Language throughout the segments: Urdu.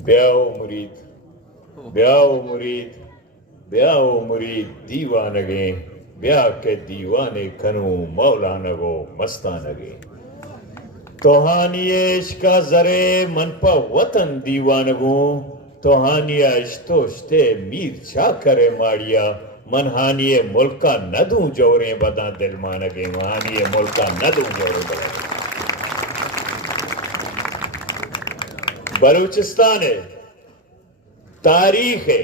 بیاو مرید بیاو مرید بیاو مرید دیوانگے بیا کے دیوانے کنو مولانگو مستانگے توہانی عشق کا زرے من پا وطن دیوانگو توہانی عشتوشتے میر چا کرے ماڑیا منہانی ملکہ ندوں جوریں بداں دل مانگے منہانی ملکہ ندوں جوریں بداں بلوچستان ہے تاریخ ہے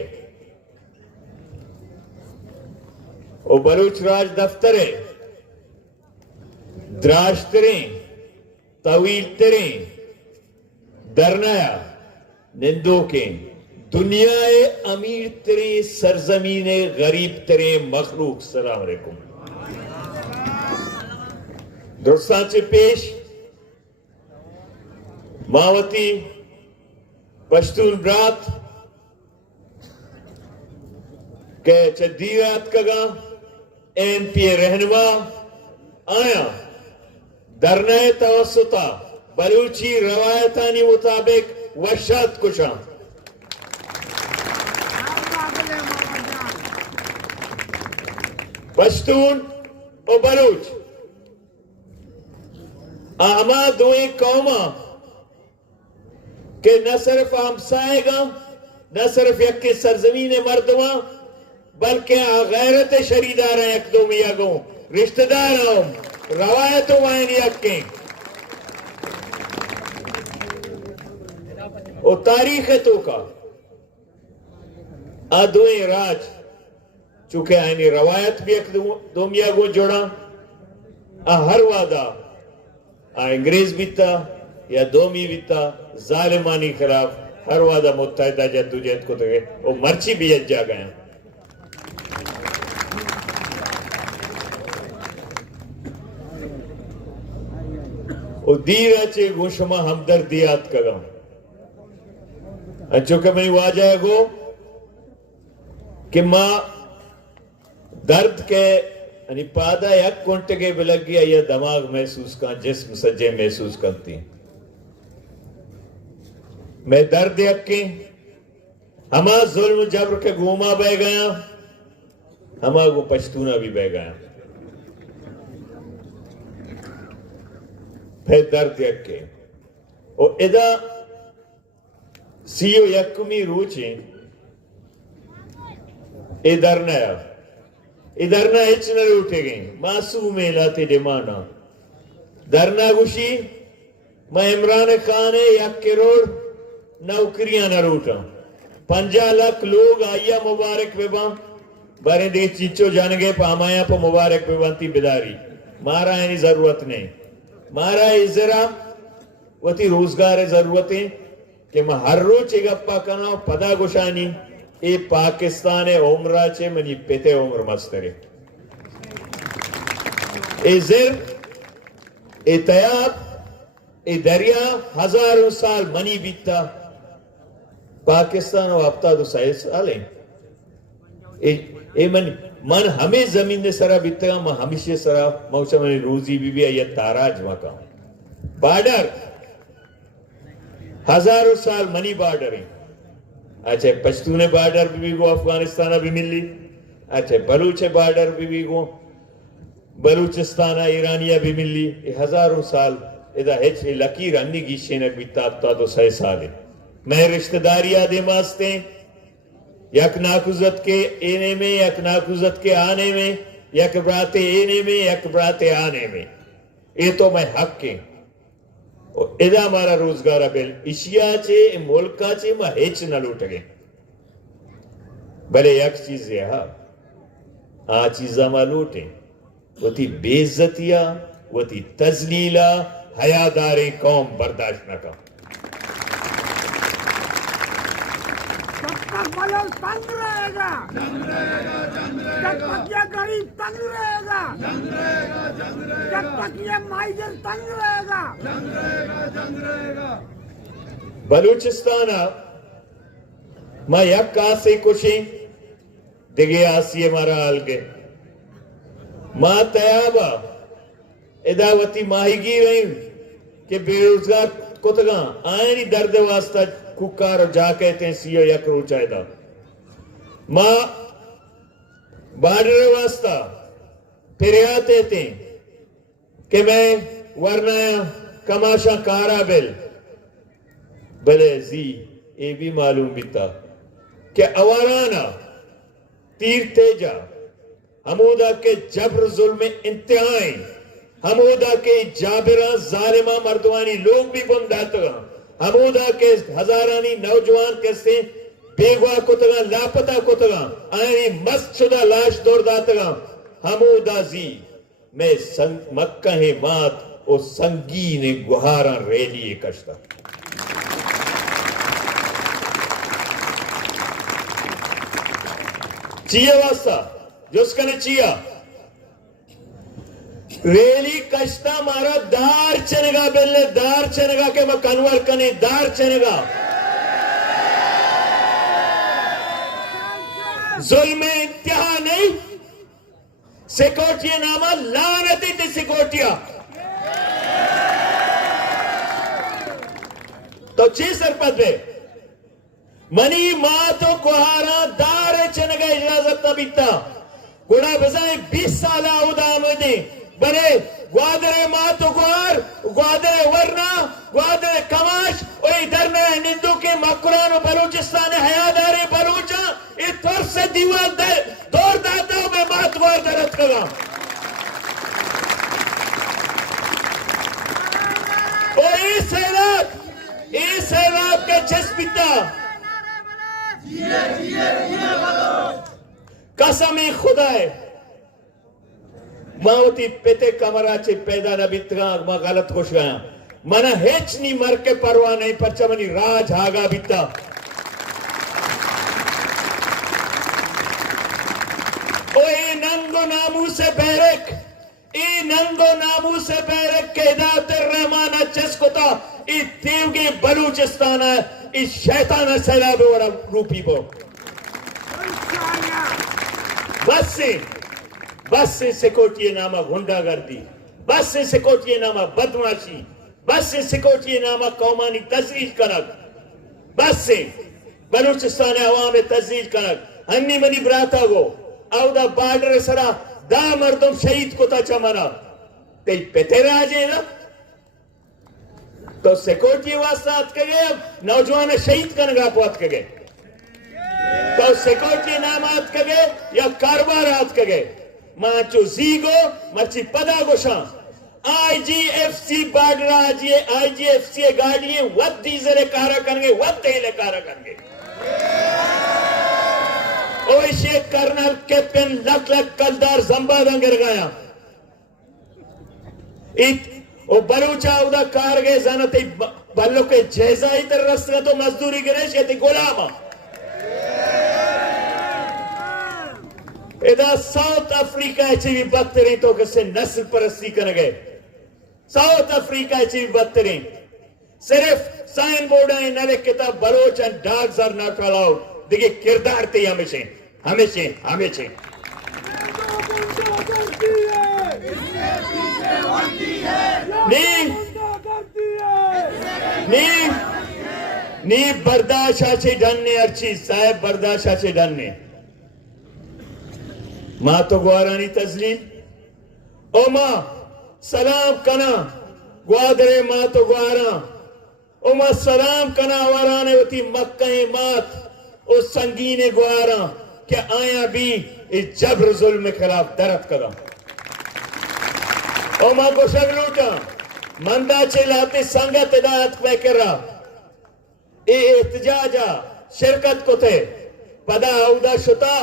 وہ بلوچ راج دفتر ہے دراز تریں طویل تریں درنایا نندو کے دنیا امیر تریں سرزمین غریب تریں مخلوق السلام علیکم درستان سے پیش ماوتی پشتون برات کہ چدیرات کگا این پی رہنما آیا درنائے توسطہ بلوچی روایتانی مطابق وشات کشاں پشتون و بلوچ آما دوئیں قوماں کہ نہ صرف ہمسائے گا نہ صرف یک کے سرزمین مردماں بلکہ غیرت شریدار ہیں یک دو میاں گو رشتہ دار ہوں روایتوں وائن یک کے وہ تاریخ تو کا آدوئیں راج چونکہ آئینی روایت بھی یک دو میاں گو جوڑا ہر وعدہ انگریز بھی تا یا دومی بیتا ظالمانی خلاف ہر وعدہ متحدہ جدو جہد کو تکے وہ مرچی بھی جا گئے ہیں وہ دیرہ چے گوشما ہمدردیات کگا چونکہ میں واجہ گو کہ ماں درد کے یعنی پادا یک کنٹ کے بلگ گیا یا دماغ محسوس کان جسم سجے محسوس کرتی میں درد یک کے ہما ظلم جبر کے گوما بے گیا ہما گو پشتونہ بھی بے گیا پھر درد یک کے اور ادا سیو یکمی روچیں ادھر نیا ادھر نہ اچ نہ روٹے گئیں معصوم لاتے ڈمانا درنا گوشی میں عمران خان یک کروڑ نوکریاں نہ روٹا 50 لاکھ لوگ آئیا مبارک بباں بارے دے چیچو جانگے پا ہمایا پا مبارک ببانتی بداری مارا اینی ضرورت نہیں مارا ازرا وطی روزگار ضرورتیں کہ میں ہر روچ ایک اپا کنا پدا گوشانی اے پاکستان عمرہ چے منی پیتے عمر مسترے اے زر اے تیاب اے دریا ہزاروں سال منی بیتا پاکستان و ہفتہ دو سال ہیں اے من ہمیں زمین نے سرا بیتا گا میں ہمیشہ سرا موچہ منی روزی بی بی آیا تاراج مکا بارڈر ہزاروں سال منی بارڈر ہیں اچھے پشتون بارڈر بھی گو افغانستانہ بھی ملی اچھے بلوچ بارڈر بھی گو بلوچستانہ ایرانیہ بھی ملی ہزاروں سال ادھا ہیچ لکیر انی گیشے نک بیتا ابتا دو 6 سال ہے میں رشتہ داری آدھے ماستے یک ناکوزت کے اینے میں یک ناکوزت کے آنے میں یک براتے اینے میں یک براتے آنے میں یہ تو میں حق کے ادا ہمارا روزگارہ بیل اشیاء چے ملکہ چے میں ہیچ نہ لوٹ گئے بلے یک چیز ہے چیزہ میں لوٹیں وہ تھی بے عزتیہ وہ تھی تذلیلہ حیادار قوم برداشت نہ کا جب تک بلوچ تنگ رہے گا جب تک یہ غریب تنگ رہے گا جب تک یہ مائجر تنگ رہے گا بلوچستانہ میں یک کاسے کشیں دیگے آسی ہمارا حال گئے ماں تیابہ اداوتی ماہی گی رہیں کہ بے روزگار کتگاں آئینی درد واسطہ ککار جا کہتے ہیں سیو یک روچائے دا ماں بارڈر واسطہ پھریاتے تھے کہ میں ورنہ کماشا کارا بلے زی یہ بھی معلوم بھی تھا کہ اوارانا تیر تیجا حمودہ کے جبر ظلم انتہائی حمودہ کے جابرہ ظالمہ مردوانی لوگ بھی بنداتا گا حمودہ کے ہزارانی نوجوان کسے بیگوا کتگا لاپتہ کتگا آئینی مست شدہ لاش دور داتا گا حمودہ زی میں مکہ مات او سنگین گہاراں ریلی کشتا چیئے واسطہ جو اس کا نے چیا ریلی کشتا مارا دار چنگا بلے دار چنگا کہ میں کنور کنے دار چنگا ظلم انتہا نہیں سیکورٹیا نامہ لانتی تھی سیکورٹیا تو چی سرپت بے منی ماں تو کوہارا دار چنگا اجازت نہ بیتا گوڑا بزائیں 20 سالہ اودا آمدی بنے گوادر ماں تو کوہار گوادر ورنہ گوادر کماش اوی درنہ نندو کے مکران و بلوچستان حیادار بلوچا اس طور سے دیوان دور داتا ہوں میں بات وار درد کرا او اس حیرات کے جس بیتا قسم خدا ہے ماوتی پیتے کمرہ چے پیدا نبیتگاں ما غلط خوش گیا منا ہیچ نہیں مر کے پرواہ نہیں پرچہ منی راج آگا بیتا او اے ننگو نامو سے بیرک کہ ہدایت الرحمن اچھس کتا ای دیوگی بلوچستان ہے ای شیطان سیلاب ورہ روپی بو بس سے سیکورٹی نامہ گھنڈا گردی بس سے سیکورٹی نامہ بدماشی بس سے سیکورٹی نامہ قومانی تزریج کنک بس سے بلوچستان عوام تزریج کنک honey money براتا go O the border سرا دا مردم شہید کو تا چمانا تی پیتے راجے نا تو سیکورٹی واسطہ آت کے گئے نوجوان شہید کنگا پوات کے گئے تو سیکورٹی نام آت کے گئے یا کاربار آت کے گئے مانچو زیگو مرچی پدا گوشان I G F C border آجیے آئی جی ایف سی گاڑیے ود دیزر کارا کرنگے ود تیلے کارا کرنگے اوشے کرنل کیپٹن لک کلدار زمبادن گر گایا او بلوچا او دا کار گئے زانتی بلو کے جیزائی تر رسگا تو مزدوری گرے شیطی گلاما ادا ساؤتھ افریقہ چیوی بدترین تو کسے نسل پرستی کرنگے ساؤتھ افریقہ چیوی بدترین صرف سائن بورڈ آئیں نلے کتاب Baloch and dogs are not allowed دیکھیں کردار تے ہمیشہ نی برداشت آچے ڈھننے ہر چیز صاحب برداشت آچے ڈھننے ماں تو گوارانی تزلیل او ماں سلام کنا گوادرے ماں تو گواران او ماں سلام کنا ورانے ہوتی مکہ مات او سنگین گواران کہ آیا بھی اس جبر ظلم خلاف درد کرا او ماں کو شک لوٹا مندہ چلاتے سنگت ہدایت پہ کر رہا اے احتجاجہ شرکت کو تھے پدا عودہ شتا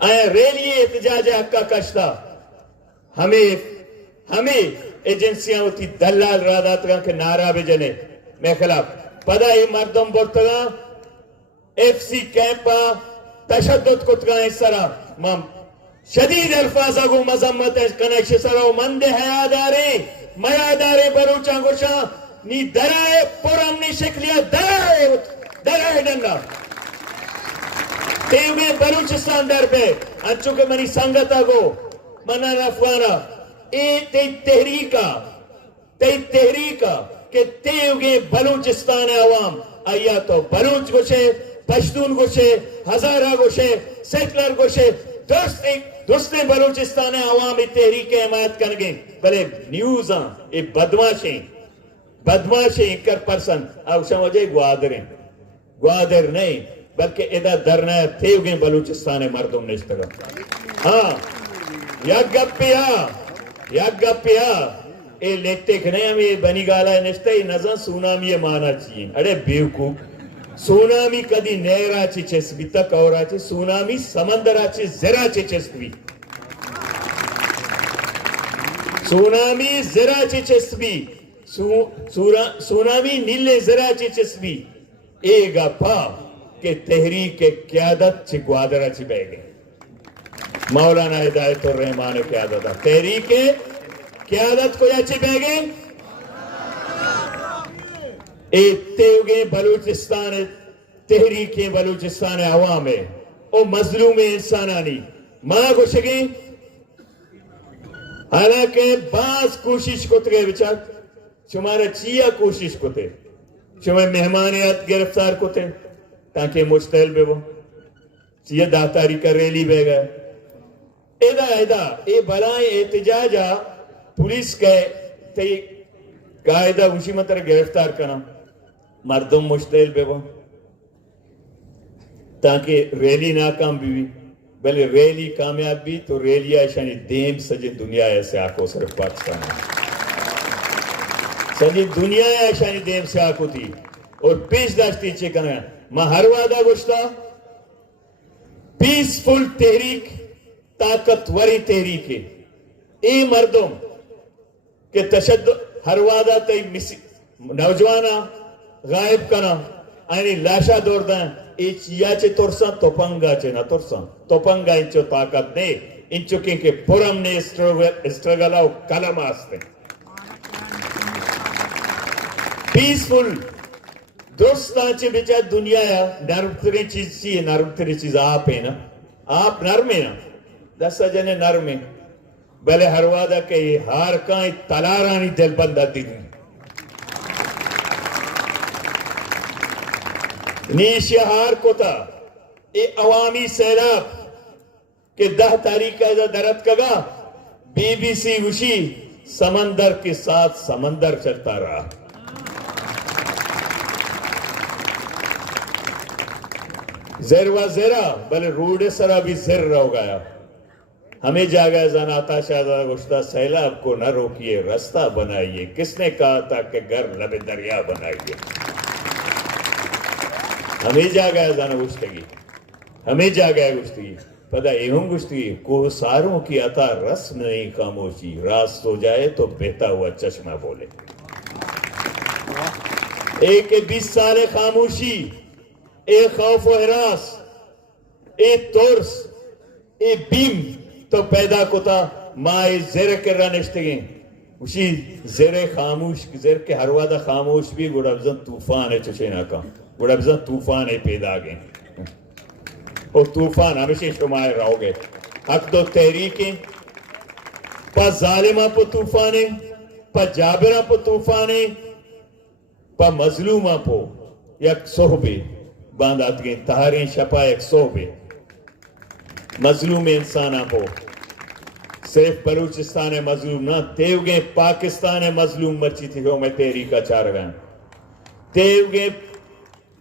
آیا ریلی احتجاجہ حقہ کشتا ہمیں ایجنسیاں ہوتی دلال رادات گاں کے نعرہ بجنے میں خلاف پدا یہ مردم بورتگاں ایف سی کیمپا تشدد کتگاں اس طرح شدید الفاظ کو مذمت کنیش سراؤ مند حیادارے میادارے بروچاں گوشاں نی درائے پرم نی شکلیہ درائے ڈنگا تیوے بلوچستان در پہ انچو کہ منی سنگتا گو منہ رفوانا تی تحریکا کہ تیوگے بلوچستان عوام آیا تو بلوچ گوشے پشتون گوشے ہزارہ گوشے سیکلر گوشے دوست بلوچستان عوام تحریک حمایت کرنگے بلے نیوز یہ بدماشیں کر پرسن اب سمجھے گوادر نہیں بلکہ ادا درنا تیوگے بلوچستان مردم نشتگا ہاں یک گپیا اے لیتے کھنے ہمیں بنی گالا نشتا ہی نظر سونامی مانا چاہیے اڑے بیوکوب سونامی کدی نیرا چی چسبی تک اور آچے سونامی سمندر آچے زرا چی چسبی سونامی زرا چی چسبی سونامی نیلے زرا چی چسبی اے گا پا کہ تحریک قیادت چی گوادرہ چی بے گئے مولانا ہدایت الرحمان قیادت تحریک قیادت کو یا چی بے گئے اے تیوگے بلوچستان تحریک بلوچستان عوام ہے او مظلوم انسانانی ماں کو شگیں حالانکہ بعض کوشش کو تگے بچار شمارا چیا کوشش کو تے شمار مہمانیات گرفتار کو تے تاکہ مشتحل بے وہ چیا داتاری کا ریلی بے گئے ایدہ اے بلائیں احتجاجہ پولیس کے تے قائدہ اسی مطلب گرفتار کرنا مردم مشتحل بے وہ تاکہ ریلی ناکام بھی بلے ریلی کامیاب بھی تو ریلی آئیشانی دیم سجی دنیا ایسے آکو صرف پاکستان سجی دنیا آئیشانی دیم سے آکو تھی اور پیش داشتی چکن ہے ماں ہر وعدہ گوشتا پیسفل تحریک طاقتوری تحریک ہے اے مردم کہ تشدد ہر وعدہ تی نوجوانا غائب کنا آئینی لاشا دور دیں ایچ یا چے ترساں توپنگا چے نہ ترساں توپنگا انچو طاقت نے انچو کہ پرم نے اسٹرگلاو کلم آستے پیسفل دوستان چے بچہ دنیا یا نرمتری چیز چیئے نرمتری چیز آپ ہے نا آپ نرمے نا دسا جنے نرمے بلے ہر وعدہ کہ یہ ہار کائیں تلارانی دل بندہ دی دی نیشی ہار کو تھا اے عوامی سیلاب کہ 10 تاریخ کا ازا درد کگا بی بی سی وشی سمندر کے ساتھ سمندر چلتا رہا زر و زرہ بلے روڈ سرہ بھی زر رو گیا ہمیں جاگہ زناتا شاہدہ گوشتا سیلاب کو نہ روکیے رستہ بنائیے کس نے کہا تھا کہ گھر لب دریا بنائیے ہمیں جاگہ زنہ گوشتگی ہمیں جاگہ گوشتگی پدہ ایہم گوشتگی کوہ ساروں کی عطا رسم نہیں خاموشی راست ہو جائے تو بہتا ہوا چشمہ بولے ایک 20 سال خاموشی اے خوف و حراس اے ترس اے بیم تو پیدا کتا ماں زیر کر رہا نشتگیں اسی زیر خاموش زیر کے ہر وعدہ خاموش بھی گوڑا بزن توفان ہے چشینا کا گوڑا بزن توفان ہے پیدا گئے اور توفان ہمیشہ شمائے رہو گے حق دو تحریکیں پا ظالمہ پا توفانے پا جابرہ پا توفانے پا مظلومہ پا یک صحبے باندھات گئے تہاریں شپا یک صحبے مظلوم انسانہ پو صرف بلوچستان مظلوم نہ تیوگے پاکستان مظلوم مرچی تھی جو میں تحریکہ چار گئے تیوگے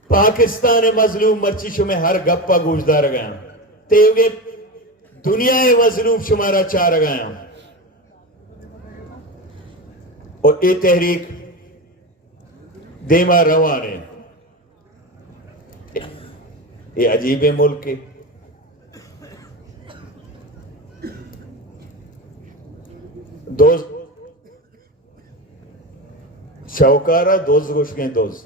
پاکستان مظلوم مرچی شو میں ہر گپا گوشدار گئے تیوگے دنیا مظلوم شمارا چار گئے اور اے تحریک دیما روانے یہ عجیب ملک کے دوز شوکارہ دوز گوش گئے دوز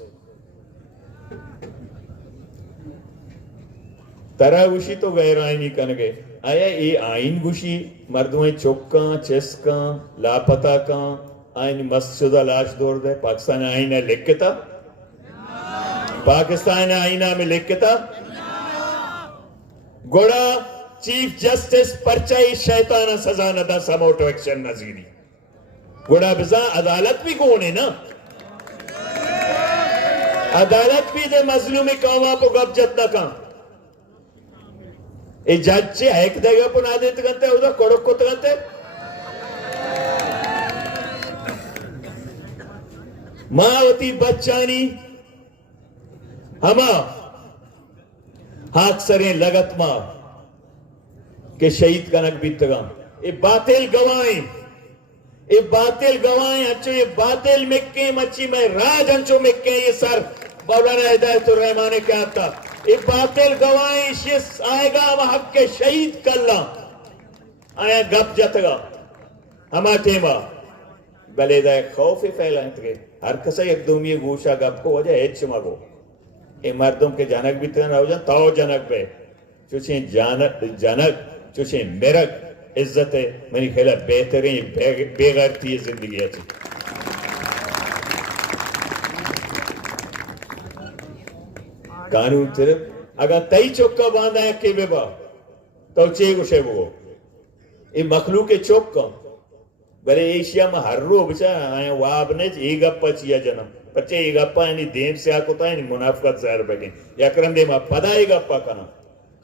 ترہ گوشی تو غیر آئینی کن گئے آیا یہ آئین گوشی مردویں چوکاں چسکاں لاپتہ کاں آئین مسجدہ لاش دور دے پاکستان آئینہ لکھتا پاکستان آئینہ میں لکھتا گوڑا چیف جسٹس پرچائی شیطانہ سزا نہ دا سموٹو ایکشن نظیری گوڑا بزا عدالت بھی کونے نا عدالت بھی دے مظلومی قوما پو گپ جت نہ کام ای جج چے ایک دے گا پو نادے تگنتے او دا کڑک کو تگنتے ماں ہوتی بچانی ہما ہاتھ سریں لگت ماں کہ شہید کنک بیتگاں اے باطل گوائیں اچھو یہ باطل مکیں مچی میں راج انچو مکیں یہ سر مولانا ہدایت الرحمن کیا تھا یہ باطل گوائیں شس آئے گا ہم حق کے شہید کرلا آیا گپ جتگا ہما ٹیما بلے دا ایک خوف پھیلائیں تھے ہر کسا یک دومی گوشا گپ کو وجہ ایچ مگو اے مردم کے جانک بھی تن ہو جان تاو جانک بے چوچیں جانک چوچیں مرک عزت ہے منی خیلہ بہترین بے غیرتی زندگی ہے قانون صرف اگر تئی چوکا باندھا ہے کہ بے با تو چے گوشے وہ یہ مخلوق چوکا بلے ایشیا میں ہر رو بچا آئیں واب نے ایک اپا چیا جنم پچھے ایک اپا یعنی دین سے آکوتا ہے یعنی منافقت ظاہر بگیں یا کرم دے ماں پدا ایک اپا کنا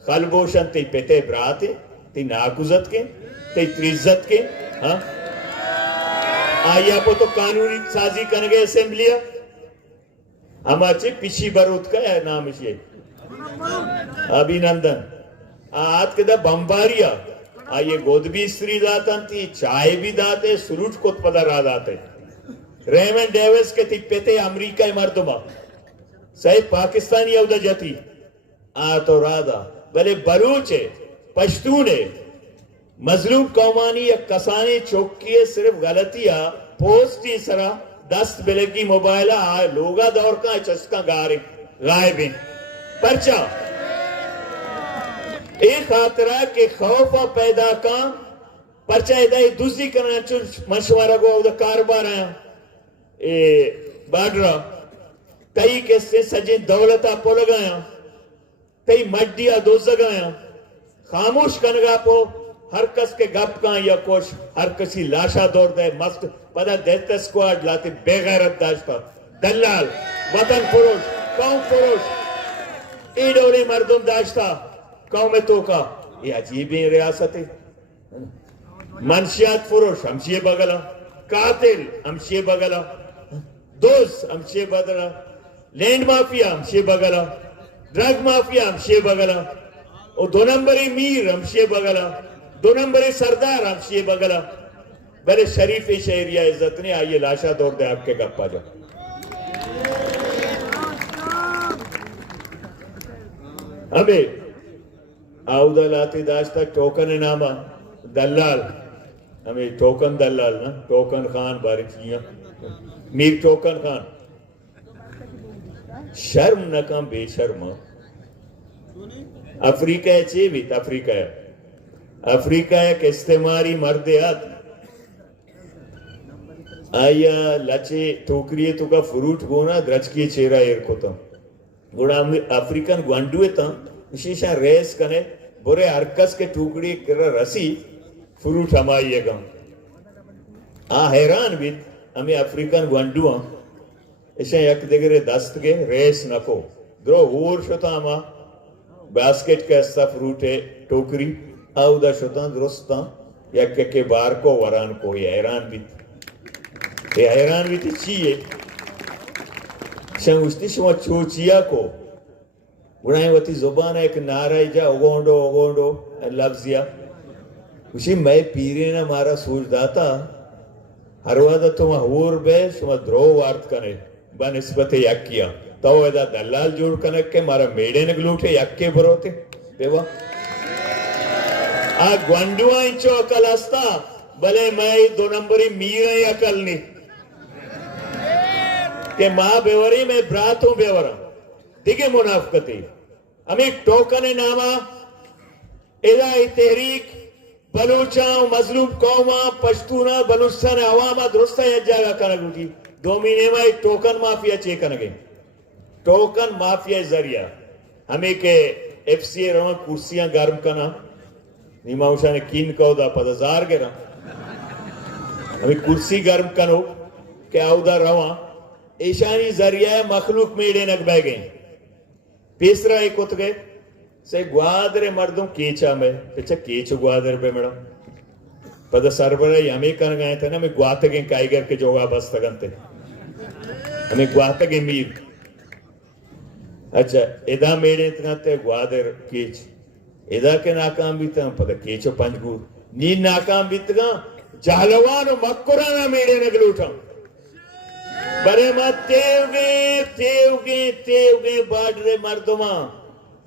خلبوشن تی پیتے براتے تی ناکوزت کے تی تریزت کے آئی اپو تو قانونی سازی کنگے اسمبلیا ہما چے پیشی بروت کا ہے نام اس یہ ابھی نندن آت کے دا بمباریا آئیے گود بھی استری داتاں تھی چائے بھی داتے سلوٹ کت پدا را داتے ریمن ڈیویس کے تھی پیتے امریکہ مردمہ صحیح پاکستانی اودا جاتی آتو را دا بلے بلوچے پشتونے مظلوم قومانی یا کسانی چوکیے صرف غلطیاں پوسٹی سرا دست بلگی موبائلہ آئے لوگا دور کا چسکا گارے غائبیں پرچا ایک خاطرہ کہ خوفا پیدا کا پرچہ ادائی دوسری کرنا چل منشوارہ کو اودا کاربار آیا باڈرہ تئی کس سے سجن دولتا پو لگایا تئی مڈیا دوز لگایا خاموش کنگا پو ہر کس کے گپ کان یا کوش ہر کسی لاشا دور دے مست پدا دیتا سکوارڈ لاتے بے غیرت داشتا دلال وطن فروش قوم فروش ایڈولی مردم داشتا قوم تو کا یہ عجیبیں ریاست ہے منشیات فروش ہمشیے بگلا قاتل ہمشیے بگلا دوست ہمشیے بدلا لینڈ مافیا ہمشیے بگلا ڈرگ مافیا ہمشیے بگلا اور دو نمبری میر ہمشیے بگلا دو نمبری سردار ہمشیے بگلا بلے شریف شہریہ عزت نے آئیے لاشا دور دے آپ کے گپا جا ہمیں آؤدہ لاتی داشتا ٹوکن نامہ دلال ہمیں ٹوکن دلال نا ٹوکن خان باری چیئے میر ٹوکن خان شرم نکم بے شرم افریقہ ہے چی بیت افریقہ ہے کہ استعماری مردیات آیا لچے ٹوکریے تو کا فروٹ گونا درچکیے چیرہ ایر کو تا گوڑا افریقن گوانڈوے تا شیشہ ریس کنے برے ہرکس کے ٹوکڑی کر رسی فروٹ ہمائیے گا حیران بھی ہمیں افریقن گوانڈو ہاں اسے یک دگرے دست کے ریس نکو درو ہور شتا ہما باسکٹ کے استا فروٹ ہے ٹوکری آو دا شتا درستا یک کے بار کو وران کو یہ حیران بھی چیئے شنگ اشتی شما چوچیا کو گناہیں وطی زبان ہے ایک نعرہ جا اگونڈو لفظیا اسی میں پیرینا مارا سوچ داتا ہر وقت تم حور بے شما درو وارد کنے بنسبت یک کیا تو ایدہ دلال جوڑ کنک کے مارا میڈے نگلوٹے یک کے بروتے دیوا گوانڈو انچو اکل ہستا بلے میں دو نمبری میرے اکل نہیں کہ ماں بیوری میں براتوں بیورا دیکھے منافقتی ہمیں ٹوکن نامہ ادائی تحریک بلوچاں مظلوم قوماں پشتونہ بلوچستان عوامہ درستہ یا جاگہ کنگ اٹھی 2 مہینے میں ایک ٹوکن مافیا چے کنگے ٹوکن مافیا ذریعہ ہمیں کہ ایف سی اے روان کرسیاں گرم کنا نیمہ اوشا نے کین کہو دا پدازار گرم ہمیں کرسی گرم کنو کہ آو دا روان ایشانی ذریعہ مخلوق میڑے نک بہ گئے پیسرا ایک ات گئے سے گوادر مردوں کیچا میں پیچھا کیچو گوادر پہ میڈم پدہ سربراہی ہمیں کن گئے تھے نا ہمیں گواتگیں کائیگر کے جوگا بستگن تھے ہمیں گواتگیں میر اچھا ادا میڑے اتنا تے گوادر کیچ ادا کے ناکام بھی تھا پدہ کیچو پنجگو نین ناکام بھی تھا جہلوان و مکرانا میڑے نگلوٹا برے ماں تیو گے باڈرے مردماں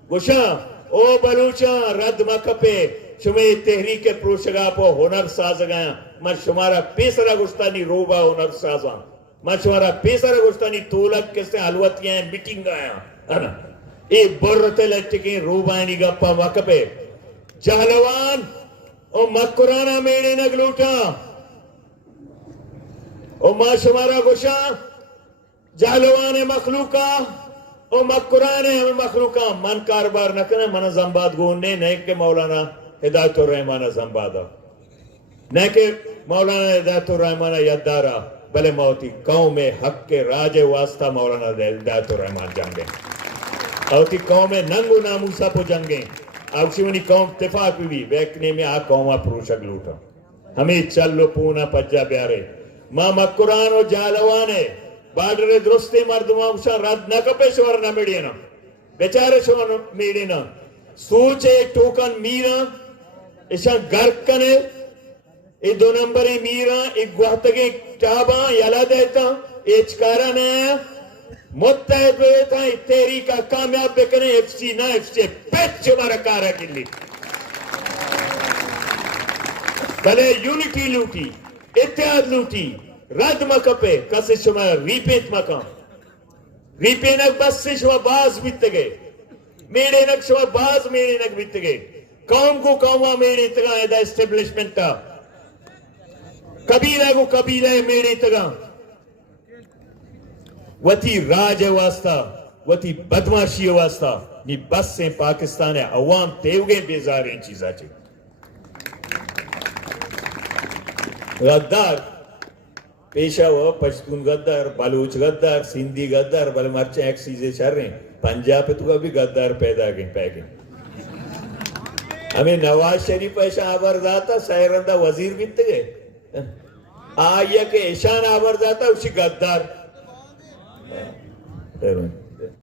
گوشا او بلوچاں رد مکپے شمیں تحریک پروشگا پو ہنر ساز گیا میں شمارا پیسرا گشتانی روبا ہنر سازاں میں شمارا پیسرا گشتانی تولک کسے حلوتیاں ہیں میٹنگ آیا ہے نا اے برتے لٹکیں روبانی گپا مکپے جہلوان او مکرانا میڑے نگلوٹا او ما شمارا گوشا جہلوان مخلوقا او مکران مخلوقا من کاربار نہ کرے من زنباد گوننے نہ کہ مولانا ہدایت الرحمانہ زنبادا نہ کہ مولانا ہدایت الرحمانہ یدارا بلے موتی قوم حق کے راج واسطہ مولانا ہدایت الرحمان جنگیں اوتی قوم ننگو ناموسا پو جنگیں آوشیونی قوم اتفاق بھی بیکنے میں آ قومہ پروشک لوٹا ہمیں چلو پونا پجا بیارے ماں مکران و جالوانے باڈر درستے مردماں شان رد نہ کپے شور نہ میڑے نا بیچارے شور میڑے نا سوچے ایک ٹوکن میرا ایشان گرک کنے ای 2 نمبری میرا ایک گوہتگی چاباں یلا دیتا ایچکارا نیا متحد بیتا تیری کا کامیاب بکنے ایف سی نا ایف سی پیچ ہمارا کارا کلی بلے یونٹی لوٹی اتحاد لوٹی رد مکپے کسی شما ریپیت مکان ریپینک بس سے شما باز بیت گئے میڑے نک شما باز میڑے نک بیت گئے قوم کو قومہ میڑے تگا ایدہ اسٹیبلشمنٹا قبیلہ کو قبیلہ میڑے تگا وطی راج واسطہ وطی بدماشی واسطہ نی بس سے پاکستان ہے عوام تیوگے بیزار ہیں چیزا چاہیے غدار پیشہ ہوا پشتون غدار بلوچ غدار سندھی غدار بلے مرچہ ایک چیزیں چل رہے ہیں پنجاب پہ تو بھی غدار پیدا گئے پہ گئے ہمیں نواز شریف ایشان آبرداتا سہرندہ وزیر بیت گئے آیا کہ ایشان آبرداتا اسی غدار